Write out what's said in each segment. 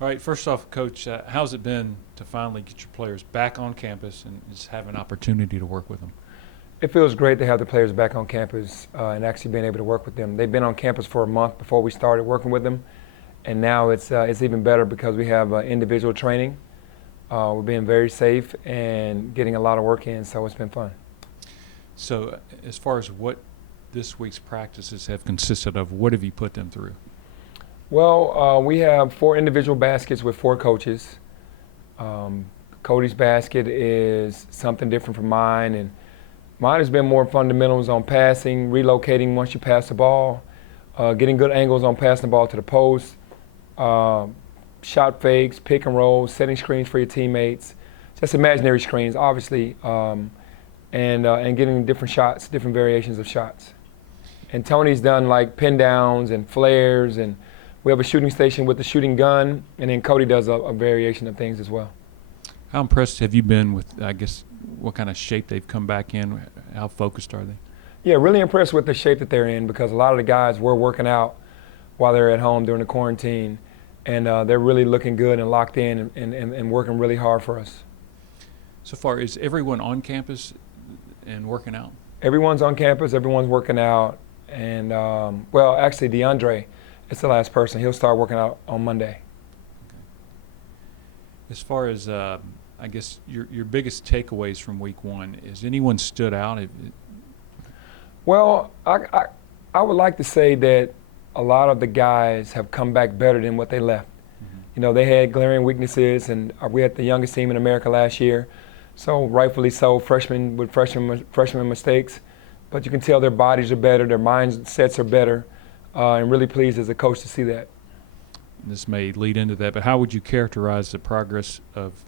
All right, first off, Coach, how's it been to finally get your players back on campus and just have an opportunity to work with them? It feels great to have the players back on campus and actually being able to work with them. They've been on campus for a month before we started working with them, and now it's even better because we have individual training. We're being very safe and getting a lot of work in, so it's been fun. So as far as what this week's practices have consisted of, what have you put them through? Well, we have 4 individual baskets with 4 coaches. Cody's basket is something different from mine, and mine has been more fundamentals on passing, relocating once you pass the ball, getting good angles on passing the ball to the post, shot fakes, pick and rolls, setting screens for your teammates, just imaginary screens, obviously, and getting different shots, different variations of shots. And Tony's done like pin downs and flares, and we have a shooting station with the shooting gun, and then Cody does a variation of things as well. How impressed have you been with, I guess, what kind of shape they've come back in? How focused are they? Yeah, really impressed with the shape that they're in, because a lot of the guys were working out while they're at home during the quarantine, and they're really looking good and locked in and working really hard for us. So far, is everyone on campus and working out? Everyone's on campus, everyone's working out, and well, actually DeAndre, it's the last person. He'll start working out on Monday. Okay. As far as, I guess, your biggest takeaways from week 1, is anyone stood out? Well, I would like to say that a lot of the guys have come back better than what they left. Mm-hmm. You know, they had glaring weaknesses, and we had the youngest team in America last year, so rightfully so, freshmen with freshman mistakes. But you can tell their bodies are better, their mindsets are better. And really pleased as a coach to see that. This may lead into that, but how would you characterize the progress of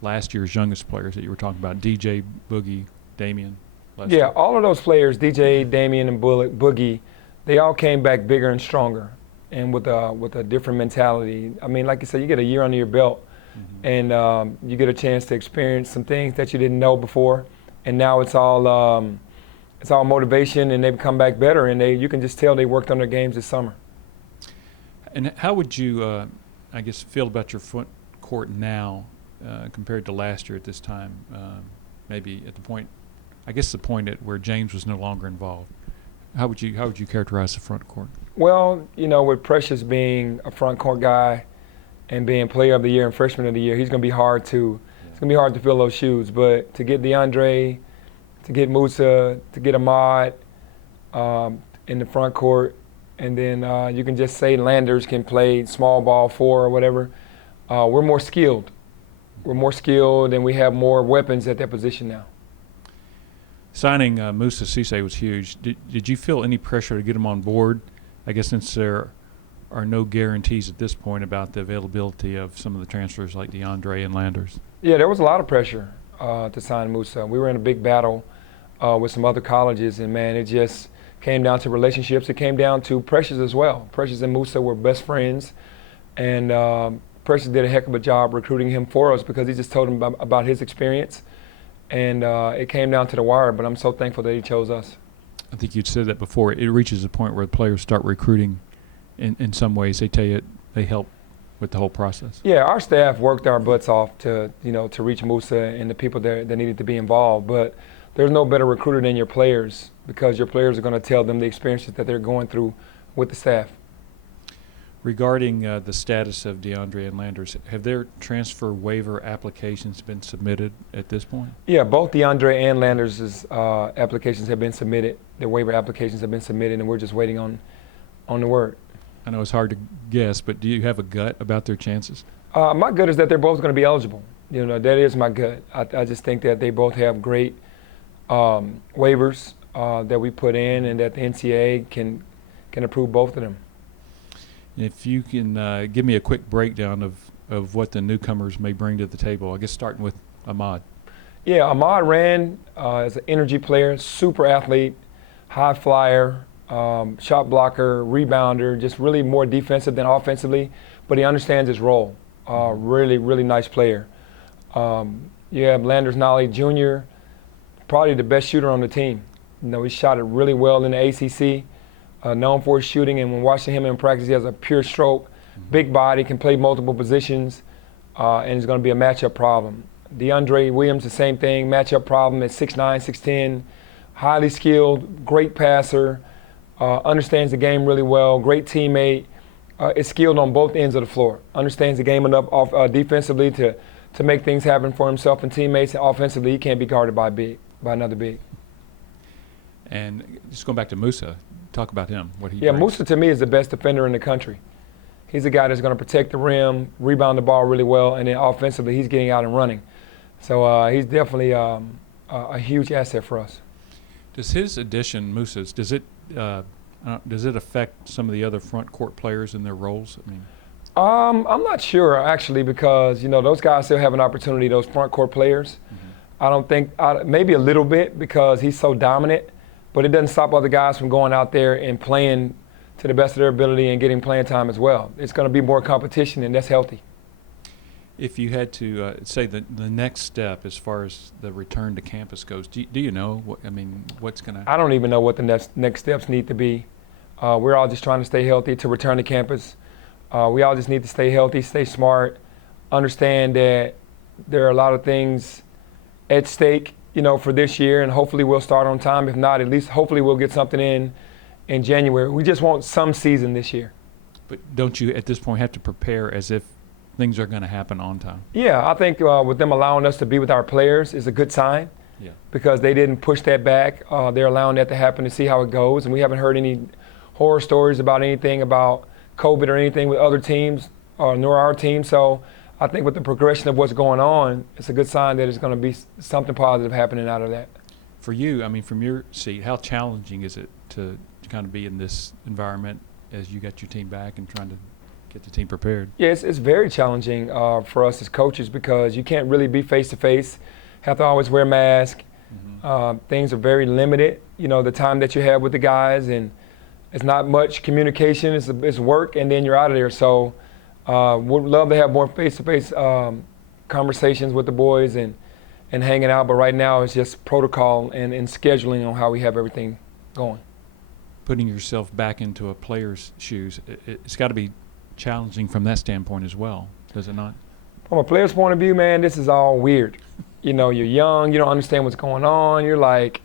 last year's youngest players that you were talking about, DJ, Boogie, Damian? Yeah, all of those players, DJ, Damian, and Boogie, they all came back bigger and stronger and with a different mentality. I mean, like you said, you get a year under your belt, mm-hmm. and you get a chance to experience some things that you didn't know before, and now it's all motivation, and they've come back better, and you can just tell they worked on their games this summer. And how would you, I guess, feel about your front court now compared to last year at this time? Maybe at the point, I guess the point at where James was no longer involved. How would you characterize the front court? Well, you know, with Precious being a front court guy and being Player of the Year and Freshman of the Year, it's going to be hard to fill those shoes. But to get DeAndre, to get Musa, to get Ahmad in the front court, and then you can just say Landers can play small ball 4 or whatever. We're more skilled. We're more skilled, and we have more weapons at that position now. Signing Musa Jallow was huge. Did you feel any pressure to get him on board? I guess since there are no guarantees at this point about the availability of some of the transfers like DeAndre and Landers. Yeah, there was a lot of pressure to sign Musa. We were in a big battle with some other colleges, and man, it just came down to relationships. It came down to Precious as well. Precious and Musa were best friends, and Precious did a heck of a job recruiting him for us because he just told him about his experience, and it came down to the wire, but I'm so thankful that he chose us. I think you'd said that before. It reaches a point where the players start recruiting in some ways. They tell you they help with the whole process. Yeah, our staff worked our butts off to reach Musa and the people that needed to be involved, but there's no better recruiter than your players, because your players are going to tell them the experiences that they're going through with the staff. Regarding the status of DeAndre and Landers, have their transfer waiver applications been submitted at this point? Yeah, both DeAndre and Landers' applications have been submitted. Their waiver applications have been submitted, and we're just waiting on the word. I know it's hard to guess, but do you have a gut about their chances? My gut is that they're both going to be eligible. You know, that is my gut. I just think that they both have great waivers that we put in, and that the NCAA can approve both of them. If you can give me a quick breakdown of what the newcomers may bring to the table, I guess starting with Ahmad. Yeah, Ahmad ran as an energy player, super athlete, high flyer, shot blocker, rebounder, just really more defensive than offensively, but he understands his role. Really, really nice player. You have Landers Nolly Jr., probably the best shooter on the team. You know, he shot it really well in the ACC. Known for his shooting, and when watching him in practice, he has a pure stroke, big body, can play multiple positions, and is going to be a matchup problem. DeAndre Williams, the same thing, matchup problem at 6'9", 6'10", highly skilled, great passer, understands the game really well, great teammate, is skilled on both ends of the floor, understands the game enough defensively to make things happen for himself and teammates, and offensively he can't be guarded by another big. And just going back to Musa, talk about him. What he Yeah, brings. Musa to me is the best defender in the country. He's a guy that's going to protect the rim, rebound the ball really well, and then offensively he's getting out and running. So he's definitely a huge asset for us. Does his addition, Musa's, does it affect some of the other front court players in their roles? I mean, I'm not sure actually, because those guys still have an opportunity. Those front court players, I don't think maybe a little bit because he's so dominant, but it doesn't stop other guys from going out there and playing to the best of their ability and getting playing time as well. It's going to be more competition, and that's healthy. if you had to say the next step as far as the return to campus goes, do you know? What's going to? I don't even know what the next steps need to be. We're all just trying to stay healthy to return to campus. We all just need to stay healthy, stay smart, understand that there are a lot of things at stake, for this year, and hopefully we'll start on time. If not, at least hopefully we'll get something in January. We just want some season this year. But don't you at this point have to prepare as if things are going to happen on time? Yeah, I think with them allowing us to be with our players is a good sign. Yeah. Because they didn't push that back. They're allowing that to happen to see how it goes, and we haven't heard any horror stories about anything about COVID or anything with other teams, nor our team. So I think with the progression of what's going on, it's a good sign that it's going to be something positive happening out of that. For you, from your seat, how challenging is it to kind of be in this environment as you got your team back and trying to get the team prepared? Yeah, it's very challenging for us as coaches because you can't really be face-to-face, have to always wear a mask. Mm-hmm. Things are very limited, the time that you have with the guys, and it's not much communication. It's work, and then you're out of there. So would love to have more face-to-face conversations with the boys and hanging out, but right now it's just protocol and scheduling on how we have everything going. Putting yourself back into a player's shoes, it's got to be challenging from that standpoint as well, does it not? From a player's point of view, man, this is all weird. You're young, you don't understand what's going on. You're like,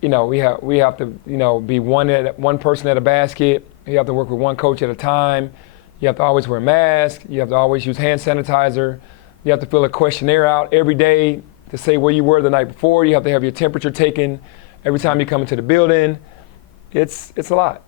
we have to, be one person at a basket. You have to work with one coach at a time. You have to always wear a mask. You have to always use hand sanitizer. You have to fill a questionnaire out every day to say where you were the night before. You have to have your temperature taken every time you come into the building. It's a lot.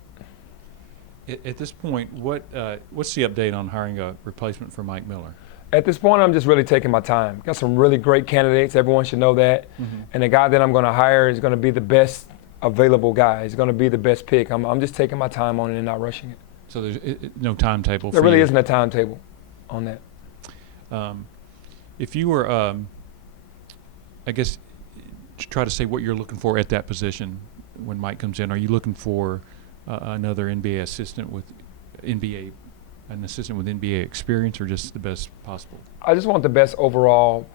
At this point, what's the update on hiring a replacement for Mike Miller? At this point, I'm just really taking my time. Got some really great candidates. Everyone should know that. Mm-hmm. And the guy that I'm going to hire is going to be the best available guy. He's going to be the best pick. I'm just taking my time on it and not rushing it. So there's no timetable? There really isn't a timetable on that. If you were, I guess, to try to say what you're looking for at that position when Mike comes in, are you looking for another NBA assistant with an assistant with NBA experience, or just the best possible? I just want the best overall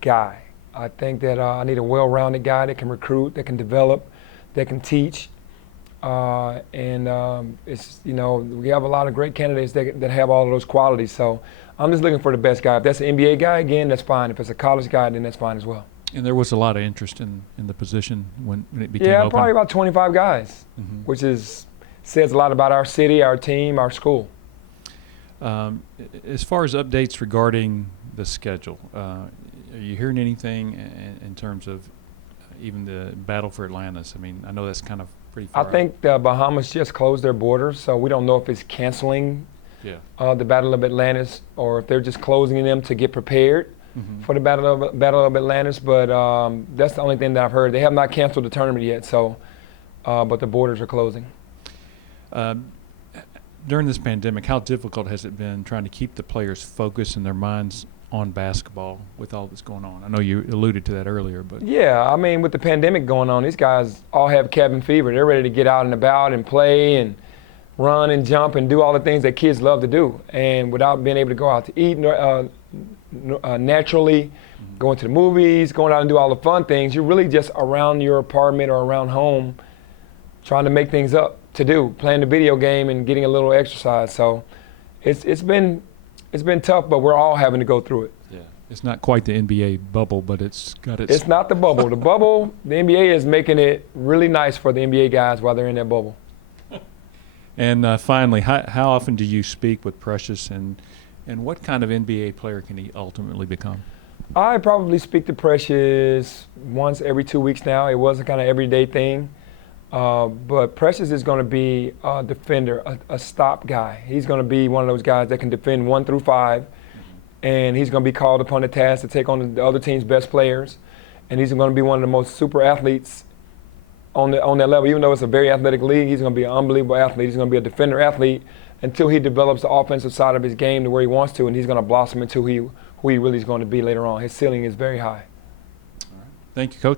guy. I think that I need a well-rounded guy that can recruit, that can develop, that can teach. It's we have a lot of great candidates that have all of those qualities. So I'm just looking for the best guy. If that's an NBA guy, again, that's fine. If it's a college guy, then that's fine as well. And there was a lot of interest in the position when it became open? Yeah, probably about 25 guys, mm-hmm. which says a lot about our city, our team, our school. As far as updates regarding the schedule, are you hearing anything in terms of even the battle for Atlantis? I know that's kind of pretty far I think the Bahamas just closed their borders, so we don't know if it's canceling the Battle of Atlantis or if they're just closing them to get prepared mm-hmm. for the Battle of Atlantis. But that's the only thing that I've heard. They have not canceled the tournament yet, so but the borders are closing. During this pandemic, how difficult has it been trying to keep the players focused and their minds on basketball with all that's going on? I know you alluded to that earlier, but yeah, with the pandemic going on, these guys all have cabin fever. They're ready to get out and about and play and run and jump and do all the things that kids love to do, and without being able to go out to eat naturally, mm-hmm. going to the movies, going out and do all the fun things. You're really just around your apartment or around home trying to make things up to do, playing the video game and getting a little exercise. So it's been tough, but we're all having to go through it. Yeah. It's not quite the NBA bubble, but it's got its. It's not the bubble. The bubble, the NBA is making it really nice for the NBA guys while they're in that bubble. And finally, how often do you speak with Precious, and what kind of NBA player can he ultimately become? I probably speak to Precious once every 2 weeks now. It was a kind of everyday thing. But Precious is going to be a defender, a stop guy. He's going to be one of those guys that can defend 1 through 5. And he's going to be called upon the task to take on the other team's best players. And he's going to be one of the most super athletes on that level. Even though it's a very athletic league, he's going to be an unbelievable athlete. He's going to be a defender athlete until he develops the offensive side of his game to where he wants to, and he's going to blossom into who he really is going to be later on. His ceiling is very high. Thank you, Coach.